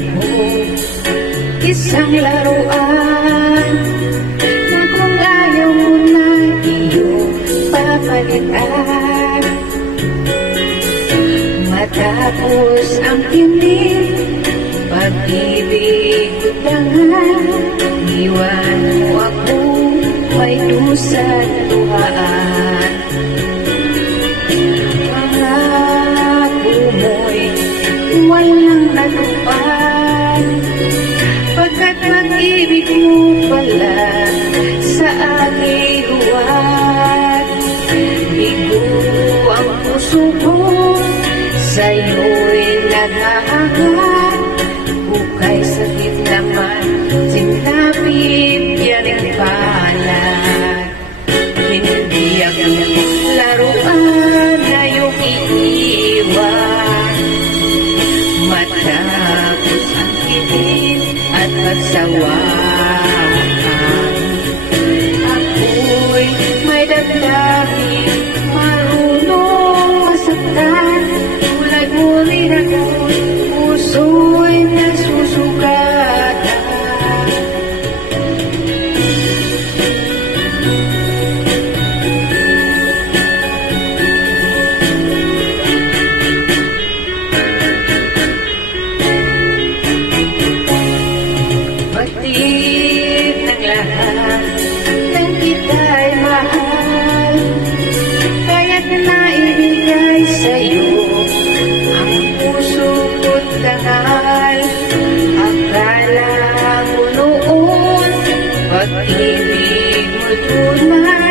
ako isang laruan na kung ayaw mo na iyong papalitan. Matapos ang tinig, pag-ibig utangan, iwan mo ako may lusad luhaan. Pangako mo'y walang natupad, pagkat pag-ibig mo pala sa aking huwad. Bigo ang puso ko, sa'yo'y naghahangat, bukay sakit naman, sinapit yan ang palad. Hindi ako laruan na iyong iiwan, matapos ang kitin at pagsawaan. Ako'y may damdamin, marunong masaktan, tulad mo rin ako'y puso'y nasusugatan. Batid ng lahat ng kita'y mahal, kaya't naibigay sa'yo ang puso ko't dangal. Akala mo noon, pag-ibig mo tunay,